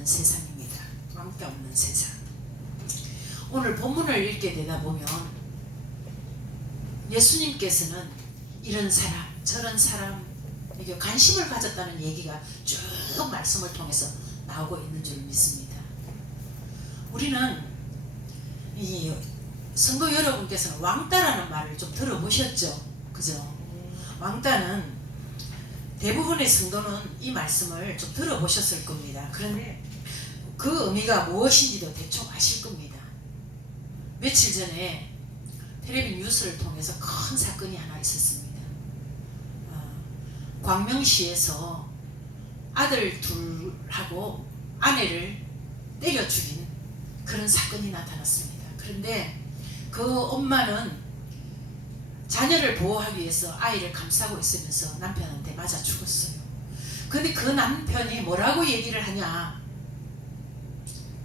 없는 세상입니다. 왕따 없는 세상. 오늘 본문을 읽게 되다 보면 예수님께서는 이런 사람 저런 사람에게 관심을 가졌다는 얘기가 쭉 말씀을 통해서 나오고 있는 줄 믿습니다. 우리는 이 성도 여러분께서는 왕따라는 말을 좀 들어보셨죠? 그죠? 왕따는 대부분의 성도는 이 말씀을 좀 들어보셨을 겁니다. 그런데 그 의미가 무엇인지도 대충 아실 겁니다. 며칠 전에 텔레비 뉴스를 통해서 큰 사건이 하나 있었습니다. 광명시에서 아들 둘하고 아내를 때려 죽인 그런 사건이 나타났습니다. 그런데 그 엄마는 자녀를 보호하기 위해서 아이를 감싸고 있으면서 남편한테 맞아 죽었어요. 근데 그 남편이 뭐라고 얘기를 하냐?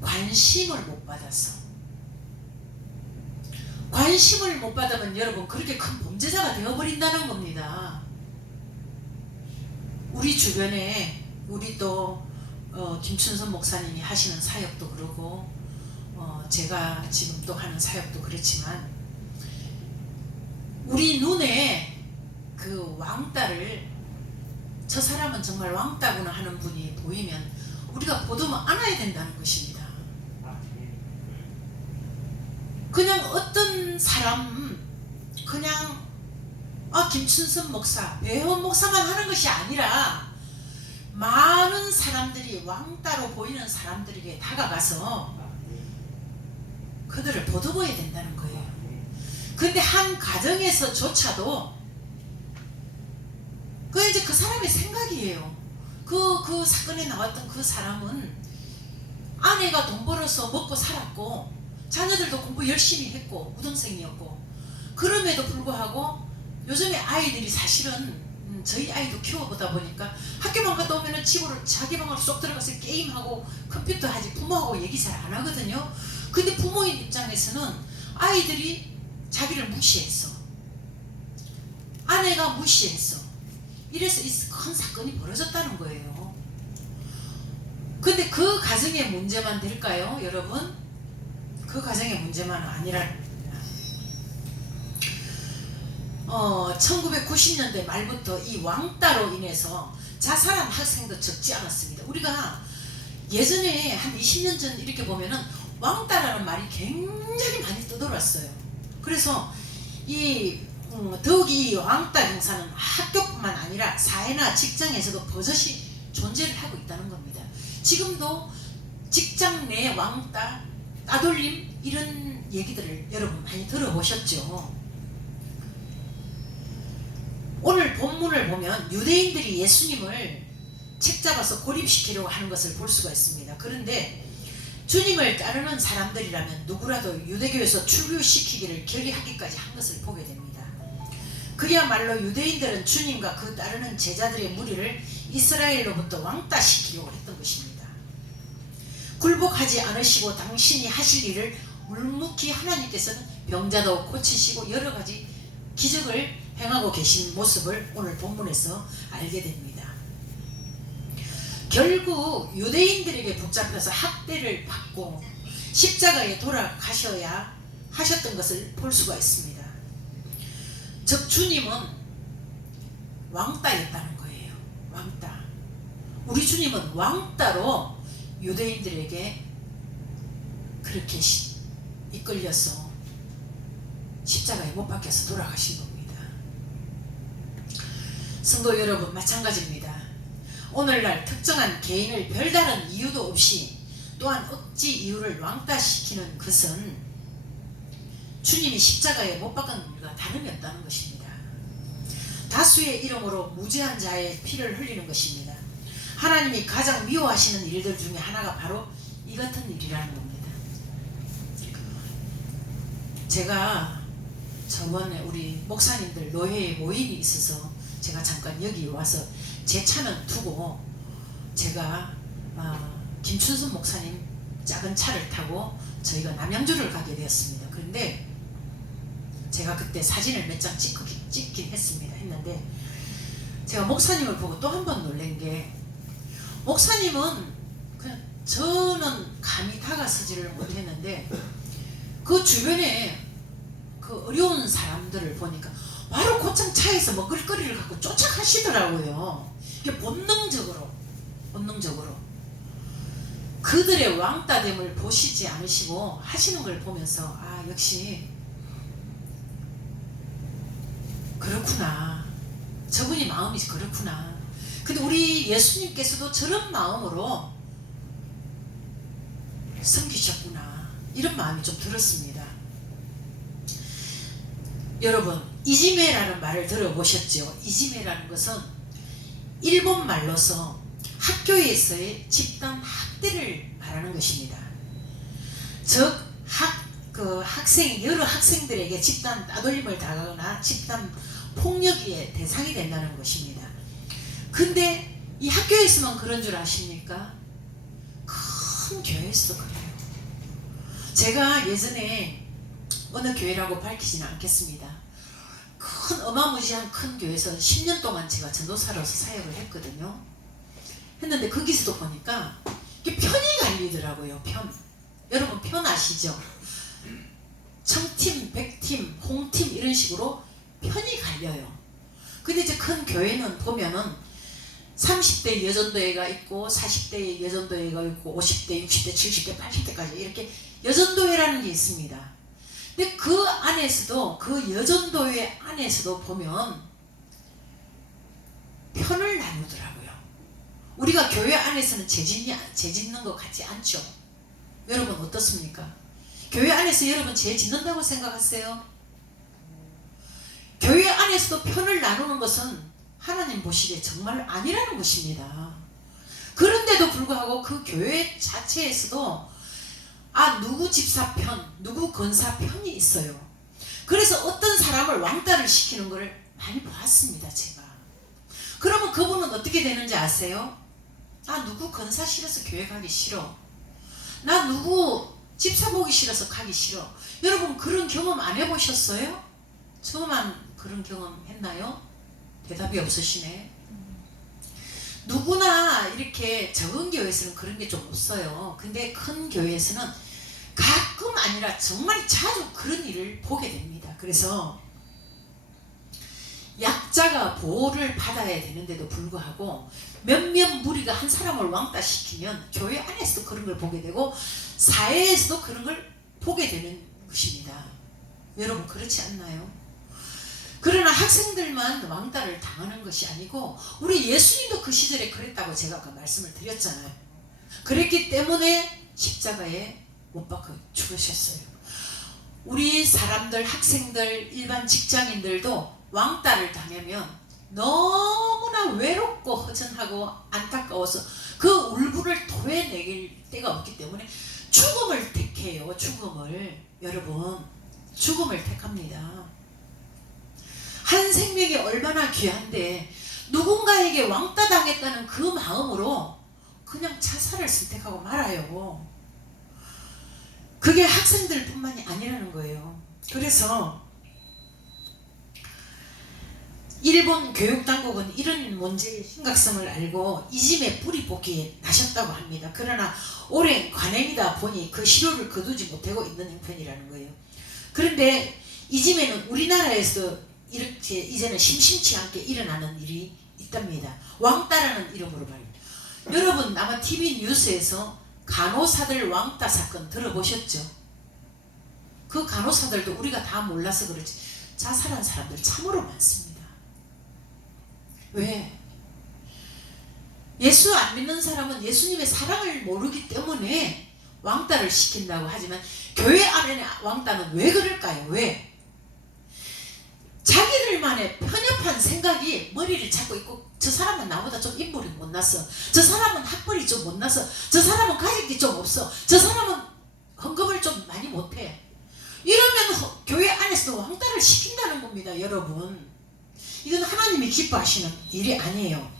관심을 못 받아서. 관심을 못 받으면 여러분 그렇게 큰 범죄자가 되어버린다는 겁니다. 우리 주변에 우리 또 김춘선 목사님이 하시는 사역도 그러고 제가 지금 또 하는 사역도 그렇지만 우리 눈에 그 왕따를 저 사람은 정말 왕따구나 하는 분이 보이면 우리가 보듬어 안아야 된다는 것입니다. 그냥 어떤 사람 그냥 김춘선 목사, 배원 목사만 하는 것이 아니라 많은 사람들이 왕따로 보이는 사람들에게 다가가서 그들을 보듬어야 된다는 거예요. 근데 한 가정에서조차도 그 이제 그 사람의 생각이에요. 그 사건에 나왔던 그 사람은 아내가 돈 벌어서 먹고 살았고 자녀들도 공부 열심히 했고 우등생이었고 그럼에도 불구하고 요즘에 아이들이 사실은 저희 아이도 키워보다 보니까 학교만 갔다 오면은 집으로 자기 방으로 쏙 들어가서 게임하고 컴퓨터 하지 부모하고 얘기 잘 안 하거든요. 근데 부모인 입장에서는 아이들이 자기를 무시했어. 아내가 무시했어. 이래서 이 큰 사건이 벌어졌다는 거예요. 근데 그 가정의 문제만 될까요, 여러분? 그 가정의 문제만 아니라 1990년대 말부터 이 왕따로 인해서 자살한 학생도 적지 않았습니다. 우리가 예전에 한 20년 전 이렇게 보면은 왕따라는 말이 굉장히 많이 떠돌았어요. 그래서 더욱이 이 왕따 형사는 학교뿐만 아니라 사회나 직장에서도 버젓이 존재를 하고 있다는 겁니다. 지금도 직장 내 왕따, 따돌림 이런 얘기들을 여러분 많이 들어보셨죠? 오늘 본문을 보면 유대인들이 예수님을 책잡아서 고립시키려고 하는 것을 볼 수가 있습니다. 그런데 주님을 따르는 사람들이라면 누구라도 유대교에서 출교시키기를 결의하기까지 한 것을 보게 됩니다. 그야말로 유대인들은 주님과 그 따르는 제자들의 무리를 이스라엘로부터 왕따시키려고 했던 것입니다. 굴복하지 않으시고 당신이 하실 일을 묵묵히 하나님께서는 병자도 고치시고 여러 가지 기적을 행하고 계신 모습을 오늘 본문에서 알게 됩니다. 결국 유대인들에게 붙잡혀서 학대를 받고 십자가에 돌아가셔야 하셨던 것을 볼 수가 있습니다. 즉 주님은 왕따였다는 거예요. 왕따. 우리 주님은 왕따로 유대인들에게 그렇게 이끌려서 십자가에 못 박혀서 돌아가신 겁니다. 성도 여러분 마찬가지입니다. 오늘날 특정한 개인을 별다른 이유도 없이 또한 억지 이유를 왕따시키는 것은 주님이 십자가에 못 박은 일과 다름이 없다는 것입니다. 다수의 이름으로 무죄한 자의 피를 흘리는 것입니다. 하나님이 가장 미워하시는 일들 중에 하나가 바로 이 같은 일이라는 겁니다. 제가 저번에 우리 목사님들 노회에 모임이 있어서 제가 잠깐 여기 와서 제 차는 두고 제가 김춘선 목사님 작은 차를 타고 저희가 남양주를 가게 되었습니다. 그런데 제가 그때 사진을 몇 장 찍긴 했는데 제가 목사님을 보고 또 한 번 놀란 게 목사님은 그냥 저는 감히 다가서지를 못했는데 그 주변에 그 어려운 사람들을 보니까 바로 곧장 차에서 먹을거리를 갖고 쫓아가시더라고요. 이게 본능적으로 그들의 왕따됨을 보시지 않으시고 하시는 걸 보면서 아, 역시 그렇구나, 저분이 마음이 그렇구나. 근데 우리 예수님께서도 저런 마음으로 섬기셨구나, 이런 마음이 좀 들었습니다. 여러분, 이지메라는 말을 들어보셨죠? 이지메라는 것은 일본 말로서 학교에서의 집단 학대를 말하는 것입니다. 즉 학생이 여러 학생들에게 집단 따돌림을 당하거나 집단 폭력의 대상이 된다는 것입니다. 근데 이 학교에서만 그런 줄 아십니까? 큰 교회에서도 그래요. 제가 예전에 어느 교회라고 밝히지는 않겠습니다. 큰 어마무지한 큰 교회에서 10년 동안 제가 전도사로서 사역을 했거든요. 했는데 거기서도 보니까 이게 편이 갈리더라고요. 여러분 편 아시죠? 청팀, 백팀, 홍팀 이런 식으로 편이 갈려요. 근데 이제 큰 교회는 보면은 30대 여전도회가 있고 40대 여전도회가 있고 50대, 60대, 70대, 80대까지 이렇게 여전도회라는 게 있습니다. 근데 그 안에서도 그 여전도회 안에서도 보면 편을 나누더라고요. 우리가 교회 안에서는 죄 짓는 것 같지 않죠? 여러분 어떻습니까? 교회 안에서 여러분 죄 짓는다고 생각하세요? 교회 안에서도 편을 나누는 것은 하나님 보시기에 정말 아니라는 것입니다. 그런데도 불구하고 그 교회 자체에서도 누구 집사 편, 누구 권사 편이 있어요. 그래서 어떤 사람을 왕따를 시키는 것을 많이 보았습니다, 제가. 그러면 그분은 어떻게 되는지 아세요? 누구 권사 싫어서 교회 가기 싫어. 나 누구 집사 보기 싫어서 가기 싫어. 여러분 그런 경험 안 해보셨어요? 저만 그런 경험 했나요? 대답이 없으시네. 누구나 이렇게 적은 교회에서는 그런 게 좀 없어요. 근데 큰 교회에서는 가끔 아니라 정말 자주 그런 일을 보게 됩니다. 그래서 약자가 보호를 받아야 되는데도 불구하고 몇몇 무리가 한 사람을 왕따시키면 교회 안에서도 그런 걸 보게 되고 사회에서도 그런 걸 보게 되는 것입니다. 여러분 그렇지 않나요? 그러나 학생들만 왕따를 당하는 것이 아니고 우리 예수님도 그 시절에 그랬다고 제가 아까 말씀을 드렸잖아요. 그랬기 때문에 십자가에 못 박혀 죽으셨어요. 우리 사람들, 학생들, 일반 직장인들도 왕따를 당하면 너무나 외롭고 허전하고 안타까워서 그 울분을 토해낼 데가 없기 때문에 죽음을 택해요. 여러분 죽음을 택합니다. 한 생명이 얼마나 귀한데 누군가에게 왕따 당했다는 그 마음으로 그냥 자살을 선택하고 말아요. 그게 학생들 뿐만이 아니라는 거예요. 그래서 일본 교육당국은 이런 문제의 심각성을 알고 이짐에 뿌리 뽑기에 나셨다고 합니다. 그러나 오랜 관행이다 보니 그 실효를 거두지 못하고 있는 형편이라는 거예요. 그런데 이짐에는 우리나라에서 이렇게 이제는 심심치 않게 일어나는 일이 있답니다. 왕따라는 이름으로 말입니다. 여러분 아마 TV 뉴스에서 간호사들 왕따 사건 들어보셨죠? 그 간호사들도 우리가 다 몰라서 그렇지 자살한 사람들 참으로 많습니다. 왜? 예수 안 믿는 사람은 예수님의 사랑을 모르기 때문에 왕따를 시킨다고 하지만 교회 안에 왕따는 왜 그럴까요? 왜? 자기들만의 편협한 생각이 머리를 잡고 있고 저 사람은 나보다 좀 인물이 못났어. 저 사람은 학벌이 좀 못나서 저 사람은 가진 게 좀 없어. 저 사람은 헌금을 좀 많이 못해. 이러면 교회 안에서도 왕따를 시킨다는 겁니다. 여러분 이건 하나님이 기뻐하시는 일이 아니에요.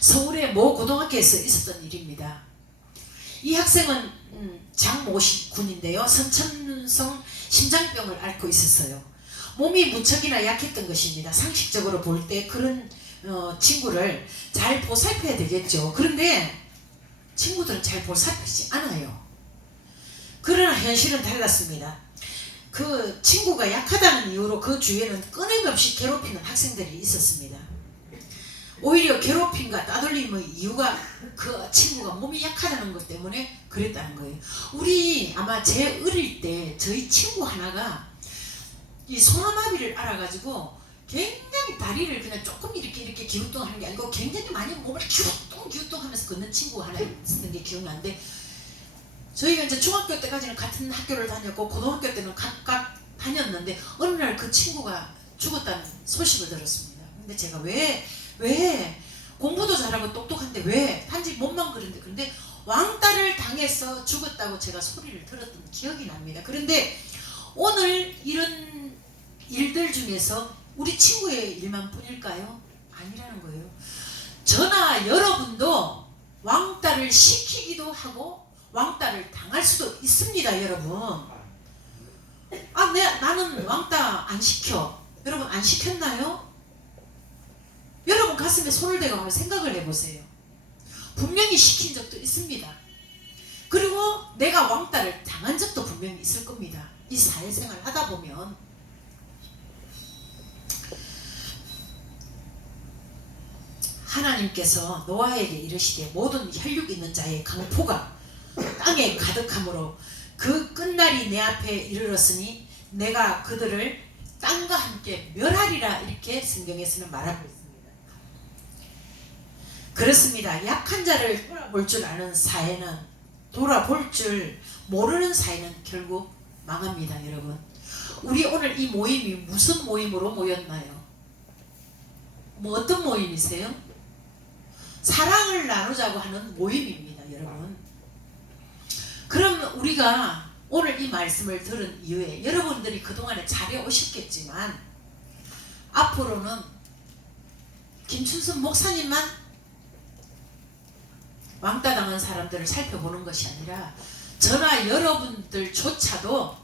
서울의 모 고등학교에서 있었던 일입니다. 이 학생은 장모씨 군인데요. 선천성 심장병을 앓고 있었어요. 몸이 무척이나 약했던 것입니다. 상식적으로 볼 때 그런 친구를 잘 보살펴야 되겠죠. 그런데 친구들은 잘 보살피지 않아요. 그러나 현실은 달랐습니다. 그 친구가 약하다는 이유로 그 주위에는 끊임없이 괴롭히는 학생들이 있었습니다. 오히려 괴롭힘과 따돌림의 이유가 그 친구가 몸이 약하다는 것 때문에 그랬다는 거예요. 우리 아마 제 어릴 때 저희 친구 하나가 이 소아마비를 알아가지고 굉장히 다리를 그냥 조금 이렇게 기우뚱하는 게 아니고 굉장히 많이 몸을 기우뚱 하면서 걷는 친구 하나 있었던 게 기억나는데, 저희가 이제 중학교 때까지는 같은 학교를 다녔고 고등학교 때는 각각 다녔는데 어느 날 그 친구가 죽었다는 소식을 들었습니다. 근데 제가 왜 공부도 잘하고 똑똑한데 왜 단지 몸만 그런데, 그런데 왕따를 당해서 죽었다고 제가 소리를 들었던 기억이 납니다. 그런데 오늘 이런 일들 중에서 우리 친구의 일만 뿐일까요? 아니라는 거예요. 저나 여러분도 왕따를 시키기도 하고 왕따를 당할 수도 있습니다, 여러분. 나는 왕따 안 시켜. 여러분 안 시켰나요? 여러분 가슴에 손을 대고 한번 생각을 해보세요. 분명히 시킨 적도 있습니다. 그리고 내가 왕따를 당한 적도 분명히 있을 겁니다. 이 사회생활 하다 보면. 하나님께서 노아에게 이르시되 모든 혈육 있는 자의 강포가 땅에 가득하므로 그 끝날이 내 앞에 이르렀으니 내가 그들을 땅과 함께 멸하리라, 이렇게 성경에서는 말하고 있습니다. 그렇습니다. 약한 자를 돌아볼 줄 아는 사회는, 돌아볼 줄 모르는 사회는 결국 망합니다. 여러분, 우리 오늘 이 모임이 무슨 모임으로 모였나요? 뭐 어떤 모임이세요? 사랑을 나누자고 하는 모임입니다, 여러분. 그럼 우리가 오늘 이 말씀을 들은 이후에 여러분들이 그동안에 잘해 오셨겠지만 앞으로는 김춘순 목사님만 왕따 당한 사람들을 살펴보는 것이 아니라 저나 여러분들조차도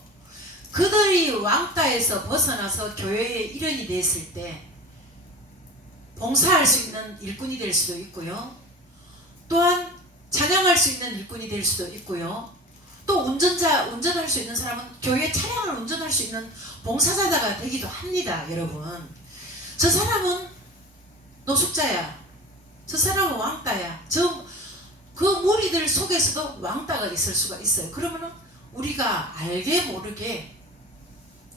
그들이 왕따에서 벗어나서 교회의 일원이 됐을 때 봉사할 수 있는 일꾼이 될 수도 있고요. 또한 찬양할 수 있는 일꾼이 될 수도 있고요. 또 운전할 수 있는 사람은 교회 차량을 운전할 수 있는 봉사자가 되기도 합니다, 여러분. 저 사람은 노숙자야. 저 사람은 왕따야. 그 무리들 속에서도 왕따가 있을 수가 있어요. 그러면은 우리가 알게 모르게,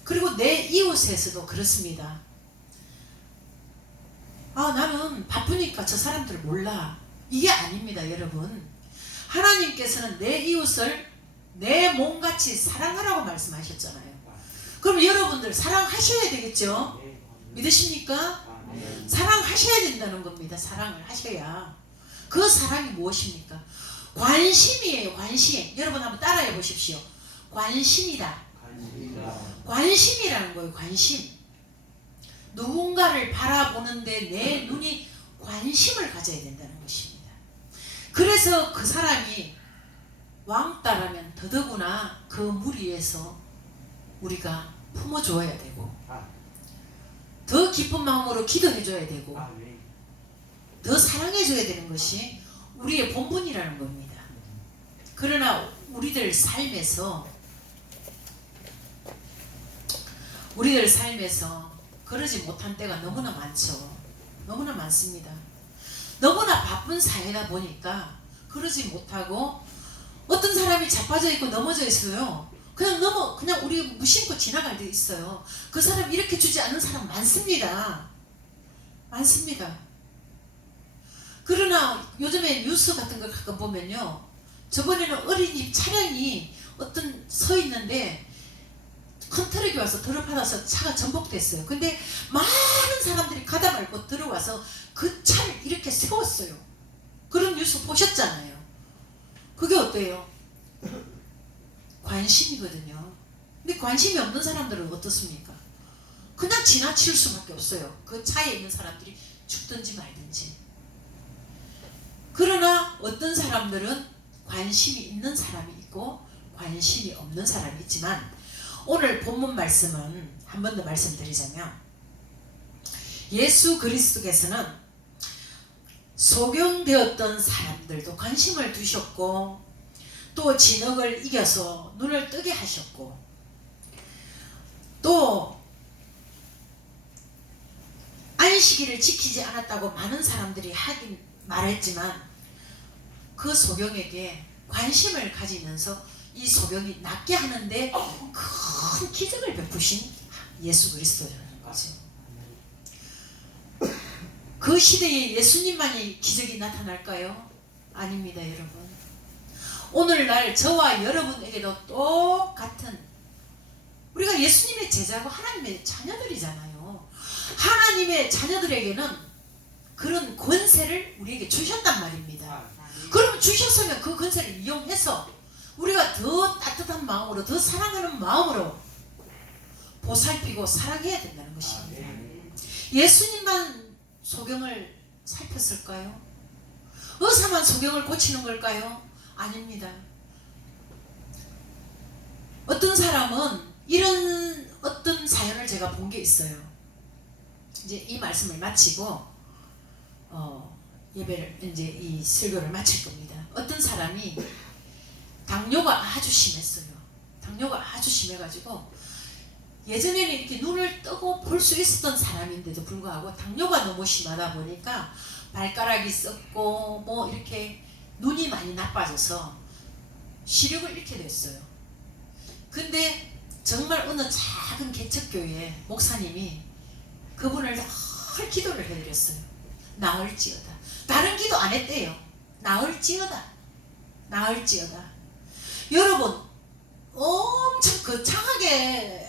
그리고 내 이웃에서도 그렇습니다. 나는 바쁘니까 저 사람들을 몰라. 이게 아닙니다, 여러분. 하나님께서는 내 이웃을 내 몸같이 사랑하라고 말씀하셨잖아요. 그럼 여러분들 사랑하셔야 되겠죠? 믿으십니까? 사랑하셔야 된다는 겁니다. 사랑을 하셔야. 그 사랑이 무엇입니까? 관심이에요. 관심. 여러분 한번 따라해 보십시오. 관심이다. 관심이라는 거예요. 관심. 누군가를 바라보는데 내 눈이 관심을 가져야 된다는 것입니다. 그래서 그 사람이 왕따라면 더더구나 그 무리에서 우리가 품어줘야 되고 더 기쁜 마음으로 기도해줘야 되고 더 사랑해줘야 되는 것이 우리의 본분이라는 겁니다. 그러나 우리들 삶에서 그러지 못한 때가 너무나 많죠. 너무나 많습니다. 너무나 바쁜 사회다 보니까 그러지 못하고 어떤 사람이 자빠져 있고 넘어져 있어요. 그냥 우리 무심코 지나갈 때 있어요. 그 사람 이렇게 주지 않는 사람 많습니다. 많습니다. 그러나 요즘에 뉴스 같은 거 가끔 보면요, 저번에는 어린이집 차량이 어떤 서 있는데 큰 트럭이 와서 더럽받아서 차가 전복됐어요. 근데 많은 사람들이 가다 말고 들어와서 그 차를 이렇게 세웠어요. 그런 뉴스 보셨잖아요. 그게 어때요? 관심이거든요. 근데 관심이 없는 사람들은 어떻습니까? 그냥 지나칠 수밖에 없어요. 그 차에 있는 사람들이 죽든지 말든지. 그러나 어떤 사람들은 관심이 있는 사람이 있고 관심이 없는 사람이 있지만, 오늘 본문 말씀은 한 번 더 말씀드리자면 예수 그리스도께서는 소경되었던 사람들도 관심을 두셨고 또 진흙을 이겨서 눈을 뜨게 하셨고 또 안식일을 지키지 않았다고 많은 사람들이 하긴 말했지만 그 소경에게 관심을 가지면서 이 소경이 낫게 하는데 큰 기적을 베푸신 예수 그리스도라는 거죠. 그 시대에 예수님만이 기적이 나타날까요? 아닙니다, 여러분. 오늘날 저와 여러분에게도 똑같은, 우리가 예수님의 제자고 하나님의 자녀들이잖아요. 하나님의 자녀들에게는 그런 권세를 우리에게 주셨단 말입니다. 그럼 주셨으면 그 권세를 이용해서 우리가 더 따뜻한 마음으로, 더 사랑하는 마음으로 보살피고 사랑해야 된다는 것입니다. 예수님만 소경을 살폈을까요? 의사만 소경을 고치는 걸까요? 아닙니다. 어떤 사람은 이런 어떤 사연을 제가 본 게 있어요. 이제 이 말씀을 마치고 예배를 이제 이 설교를 마칠 겁니다. 어떤 사람이 당뇨가 아주 심했어요. 당뇨가 아주 심해가지고 예전에는 이렇게 눈을 뜨고 볼 수 있었던 사람인데도 불구하고 당뇨가 너무 심하다 보니까 발가락이 썩고 뭐 이렇게 눈이 많이 나빠져서 시력을 잃게 됐어요. 근데 정말 어느 작은 개척교회 목사님이 그분을 늘 기도를 해드렸어요. 나을지어다. 다른 기도 안 했대요. 나을지어다. 나을지어다. 여러분 엄청 거창하게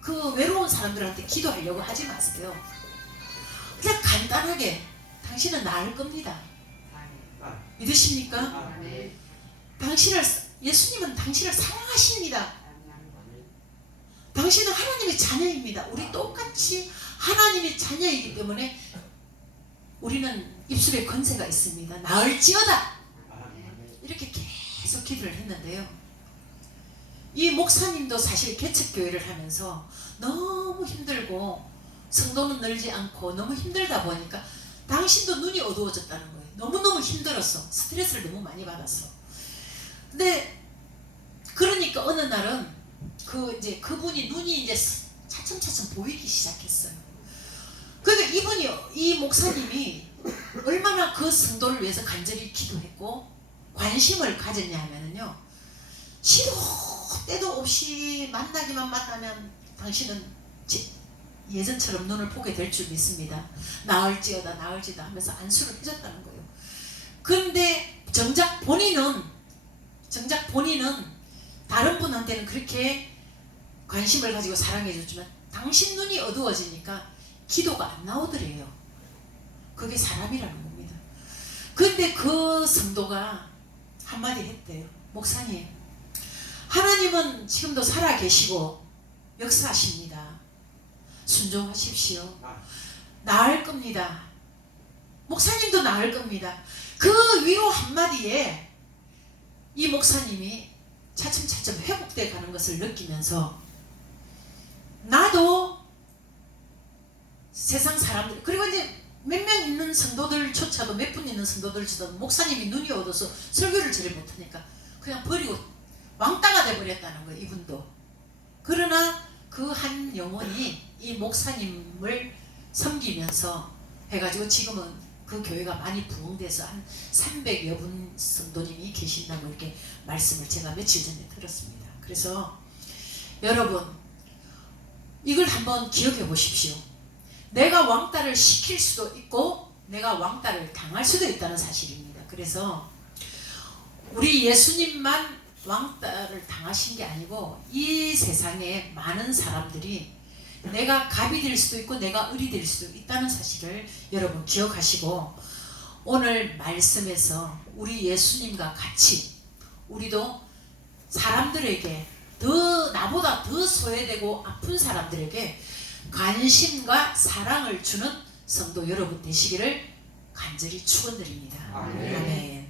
그 외로운 사람들한테 기도하려고 하지 마세요. 그냥 간단하게 당신은 나을 겁니다. 믿으십니까? 예수님은 당신을 사랑하십니다. 당신은 하나님의 자녀입니다. 우리 똑같이 하나님의 자녀이기 때문에 우리는 입술에 권세가 있습니다. 나을지어다. 이렇게 계속 기도를 했는데요. 이 목사님도 사실 개척교회를 하면서 너무 힘들고 성도는 늘지 않고 너무 힘들다 보니까 당신도 눈이 어두워졌다는 거예요. 너무너무 힘들었어. 스트레스를 너무 많이 받았어. 근데 그러니까 어느 날은 그분이 눈이 이제 차츰차츰 보이기 시작했어요. 그러니까 이 목사님이 얼마나 그 성도를 위해서 간절히 기도했고 관심을 가졌냐 하면요. 시도 때도 없이 만나면 당신은 예전처럼 눈을 보게 될 줄 믿습니다. 나을지어다 나을지어다 하면서 안수를 해줬다는 거예요. 그런데 정작 본인은 다른 분한테는 그렇게 관심을 가지고 사랑해줬지만 당신 눈이 어두워지니까 기도가 안 나오더래요. 그게 사람이라는 겁니다. 그런데 그 성도가 한마디 했대요. 목사님, 하나님은 지금도 살아 계시고 역사하십니다. 순종하십시오. 나을 겁니다. 목사님도 나을 겁니다. 그 위로 한마디에 이 목사님이 차츰차츰 회복돼 가는 것을 느끼면서 나도 세상 사람들, 그리고 이제 몇 명 있는 성도들조차도, 몇 분 있는 성도들조차도 목사님이 눈이 어두워서 설교를 제일 못하니까 그냥 버리고 왕따가 돼버렸다는 거예요. 이분도. 그러나 그 한 영혼이 이 목사님을 섬기면서 해가지고 지금은 그 교회가 많이 부흥돼서 한 300여 분 성도님이 계신다고 이렇게 말씀을 제가 며칠 전에 들었습니다. 그래서 여러분 이걸 한번 기억해 보십시오. 내가 왕따를 시킬 수도 있고 내가 왕따를 당할 수도 있다는 사실입니다. 그래서 우리 예수님만 왕따를 당하신 게 아니고 이 세상에 많은 사람들이 내가 갑이 될 수도 있고 내가 을이 될 수도 있다는 사실을 여러분 기억하시고 오늘 말씀에서 우리 예수님과 같이 우리도 사람들에게 나보다 더 소외되고 아픈 사람들에게 관심과 사랑을 주는 성도 여러분 되시기를 간절히 축원드립니다. 아멘.